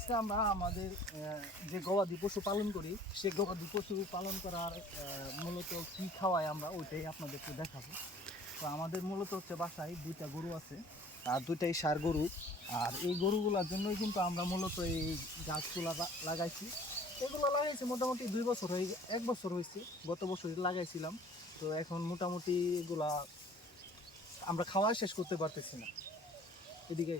আজকে আমরা আমাদের যে গবাদি পশু পালন করি সে গবাদি পশু পালন করার মূলত কি খাওয়াই আমরা ওইটাই আপনাদেরকে দেখাবো। তো আমাদের মূলত হচ্ছে বাসায় দুইটা গরু আছে, আর দুইটাই সার গরু। আর এই গরুগুলোর জন্যই কিন্তু আমরা মূলত এই গাছগুলা লাগাইছি। এগুলো লাগাইছি মোটামুটি দুই বছর হয়ে এক বছর হয়েছে, গত বছর লাগাইছিলাম। তো এখন মোটামুটি এগুলা আমরা খাওয়া শেষ করতে পারতেছি না। এদিকে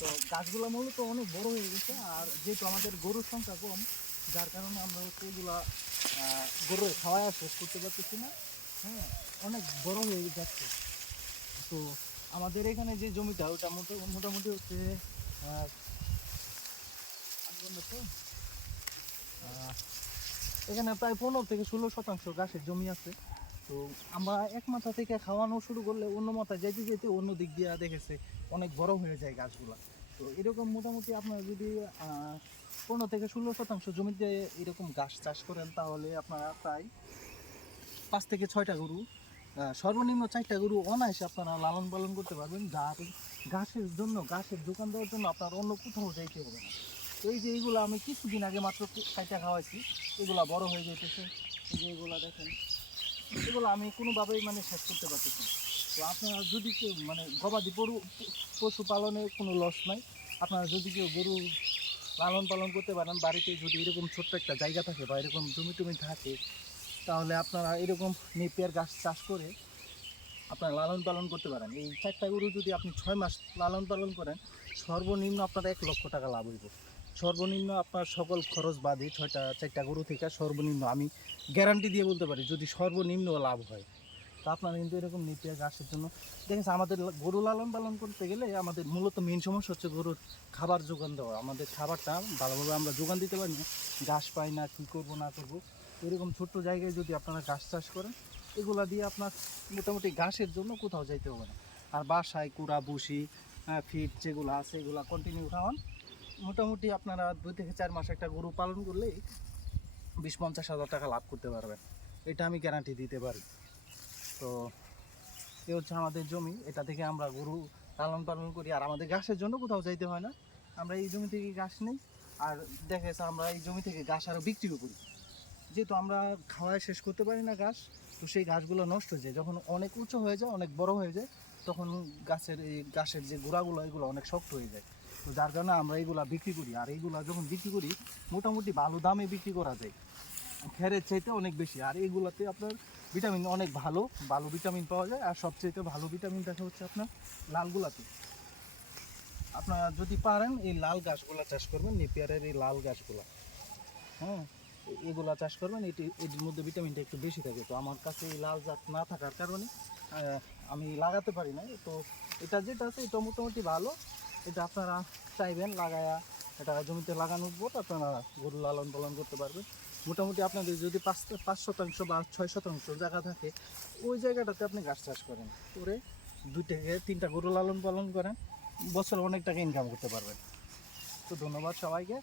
তো গাছগুলো মূলত অনেক বড় হয়ে গেছে, আর যেহেতু আমাদের গরুর সংখ্যা কম, যার কারণে আমরা হচ্ছে এগুলা গরুর খাওয়া শেষ করতে পারতেছি না। হ্যাঁ অনেক বড় হয়ে যাচ্ছে। তো আমাদের এখানে যে জমিটা, ওটা মোটা- মোটামুটি হচ্ছে এখানে প্রায় পনেরো থেকে ষোলো শতাংশ গাছের জমি আছে। তো আমরা এক মাথা থেকে খাওয়ানো শুরু করলে অন্য মাথায় যেতে যেতে অন্য দিক দিয়ে দেখেছে অনেক বড় হয়ে যায় গাছগুলো। তো এরকম মোটামুটি আপনারা যদি পনেরো থেকে ষোলো শতাংশ জমিতে এরকম গাছ চাষ করেন, তাহলে আপনারা প্রায় পাঁচ থেকে ছয়টা গরু সর্বনিম্ন চারটা গরু অনায়াসে আপনারা লালন পালন করতে পারবেন। যার ঘাসের জন্য, গাছের দোকান দেওয়ার জন্য আপনার অন্য কোথাও যাইতে হবে না। এই যে এইগুলো আমি কিছুদিন আগে মাত্র চারটা খাওয়াইছি, এগুলো বড় হয়ে যেতেছে এই যে এগুলো দেখেন। এগুলো আমি কোনোভাবেই মানে শেষ করতে পারতেছি। তো আপনারা যদি কেউ মানে গবাদি পশু পশু পালনে কোনো লস নাই। আপনারা যদি কেউ গরু লালন পালন করতে পারেন, বাড়িতে যদি এরকম ছোট্ট একটা জায়গা থাকে বা এরকম জমি টমি থাকে, তাহলে আপনারা এরকম নেপিয়ার গাছ চাষ করে আপনারা লালন পালন করতে পারেন। এই চারটা গরু যদি আপনি ছয় মাস লালন পালন করেন, সর্বনিম্ন আপনার এক লক্ষ টাকা লাভ হইব। সর্বনিম্ন আপনার সকল খরচ বাদে ছয়টা, চারটা গরু থেকে সর্বনিম্ন আমি গ্যারান্টি দিয়ে বলতে পারি, যদি সর্বনিম্ন লাভ হয়। তা আপনারা কিন্তু এরকম নিপিয়া ঘাসের জন্য দেখেন আমাদের গরু লালন পালন করতে গেলে আমাদের মূলত মেন সমস্যা হচ্ছে গরুর খাবার যোগান দেওয়া। আমাদের খাবারটা ভালোভাবে আমরা যোগান দিতে পারি না। ঘাস পাই না, কী করব, না করব। এরকম ছোট্ট জায়গায় যদি আপনারা ঘাস চাষ করেন, এগুলা দিয়ে আপনার মোটামুটি ঘাসের জন্য কোথাও যাইতে হবে না। আর বাসায় কুড়া বুসি ফিট যেগুলো আছে, এগুলা কন্টিনিউ খাওয়ান মোটামুটি আপনারা দুই থেকে চার মাস একটা গরু পালন করলেই বিশ পঞ্চাশ হাজার টাকা লাভ করতে পারবেন। এটা আমি গ্যারান্টি দিতে পারি। তো এ হচ্ছে আমাদের জমি। এটা থেকে আমরা গরু লালন পালন করি। আর আমাদের ঘাসের জন্য কোথাও যাইতে হয় না। আমরা এই জমি থেকে ঘাস নিই। আর দেখা যাচ্ছে আমরা এই জমি থেকে ঘাস আরও বিক্রিও করি। যেহেতু আমরা খাওয়ায় শেষ করতে পারি না ঘাস, তো সেই ঘাসগুলো নষ্ট হয়ে যায়। যখন অনেক উঁচু হয়ে যায়, অনেক বড় হয়ে যায়, তখন গাছের এই গাছের যে গোড়াগুলো, এগুলো অনেক শক্ত হয়ে যায়। তো যার কারণে আমরা এইগুলা বিক্রি করি। আর এইগুলা যখন বিক্রি করি, মোটামুটি ভালো দামে বিক্রি করা যায়। খেরের চাইতে অনেক বেশি। আর এইগুলাতে আপনার ভিটামিন অনেক ভালো ভালো ভিটামিন পাওয়া যায়। আর সবচাইতে ভালো ভিটামিন দেখা হচ্ছে আপনার লালগুলাতে। আপনারা যদি পারেন, এই লাল গাছগুলা চাষ করবেন, নেপিয়ারের এই লাল গাছগুলা। হ্যাঁ এগুলা চাষ করবেন, এটি, এটির মধ্যে ভিটামিনটা একটু বেশি থাকে। তো আমার কাছে এই লাল জাত না থাকার কারণে আমি লাগাতে পারি না তো এটা যেটা আছে, এটা মোটামুটি ভালো। এটা আপনারা চাইবেন লাগায়া এটা জমিতে লাগানোর পর আপনারা গরু লালন পালন করতে পারবেন। মোটামুটি আপনাদের যদি পাঁচ পাঁচ শতাংশ বা ছয় শতাংশ জায়গা থাকে, ওই জায়গাটাতে আপনি গাছ চাষ করেন। করে দুই থেকে তিনটা গরু লালন পালন করেন, বছরে অনেক টাকা ইনকাম করতে পারবেন। তো ধন্যবাদ সবাইকে।